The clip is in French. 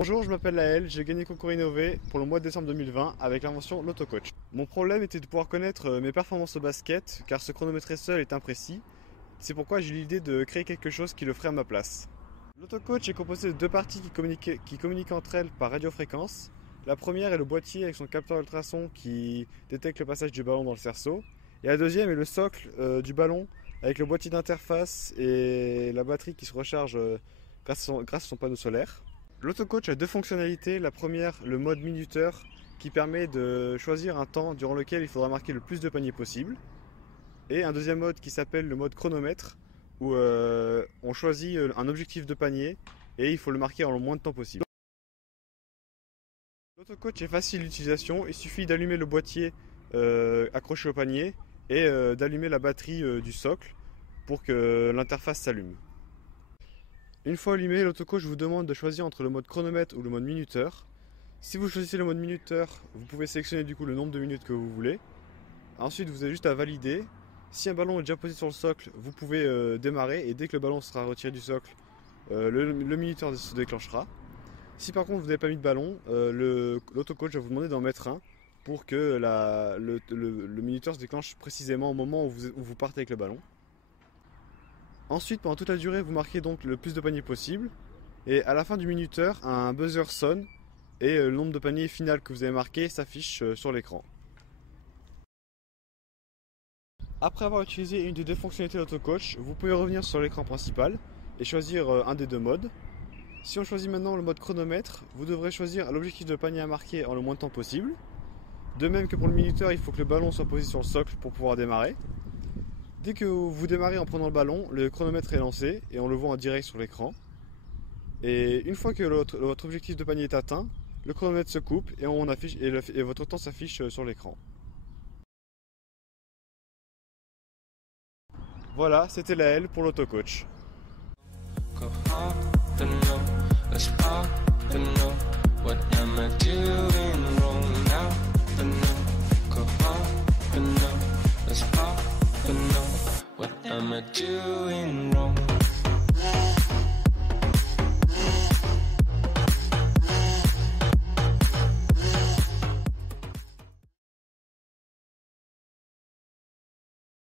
Bonjour, je m'appelle Laël, j'ai gagné Concours Innové pour le mois de décembre 2020 avec l'invention l'autocoach. Mon problème était de pouvoir connaître mes performances au basket car se chronométrer seul est imprécis. C'est pourquoi j'ai eu l'idée de créer quelque chose qui le ferait à ma place. L'autocoach est composé de deux parties qui communiquent entre elles par radiofréquence. La première est le boîtier avec son capteur ultrason qui détecte le passage du ballon dans le cerceau. Et la deuxième est le socle du ballon avec le boîtier d'interface et la batterie qui se recharge grâce à son panneau solaire. L'autocoach a deux fonctionnalités. La première, le mode minuteur, qui permet de choisir un temps durant lequel il faudra marquer le plus de paniers possible. Et un deuxième mode qui s'appelle le mode chronomètre, où on choisit un objectif de panier et il faut le marquer en le moins de temps possible. L'autocoach est facile d'utilisation, il suffit d'allumer le boîtier accroché au panier et d'allumer la batterie du socle pour que l'interface s'allume. Une fois allumé, l'autocoach vous demande de choisir entre le mode chronomètre ou le mode minuteur. Si vous choisissez le mode minuteur, vous pouvez sélectionner du coup le nombre de minutes que vous voulez. Ensuite, vous avez juste à valider. Si un ballon est déjà posé sur le socle, vous pouvez démarrer et dès que le ballon sera retiré du socle, le minuteur se déclenchera. Si par contre vous n'avez pas mis de ballon, l'autocoach va vous demander d'en mettre un pour que le minuteur se déclenche précisément au moment où vous partez avec le ballon. Ensuite, pendant toute la durée, vous marquez donc le plus de paniers possible. Et à la fin du minuteur, un buzzer sonne et le nombre de paniers final que vous avez marqué s'affiche sur l'écran. Après avoir utilisé une des deux fonctionnalités de l'autocoach, vous pouvez revenir sur l'écran principal et choisir un des deux modes. Si on choisit maintenant le mode chronomètre, vous devrez choisir l'objectif de panier à marquer en le moins de temps possible. De même que pour le minuteur, il faut que le ballon soit posé sur le socle pour pouvoir démarrer. Dès que vous démarrez en prenant le ballon, le chronomètre est lancé et on le voit en direct sur l'écran. Et une fois que votre objectif de panier est atteint, le chronomètre se coupe et votre temps s'affiche sur l'écran. Voilà, c'était Laël pour l'autocoach. What am I doing?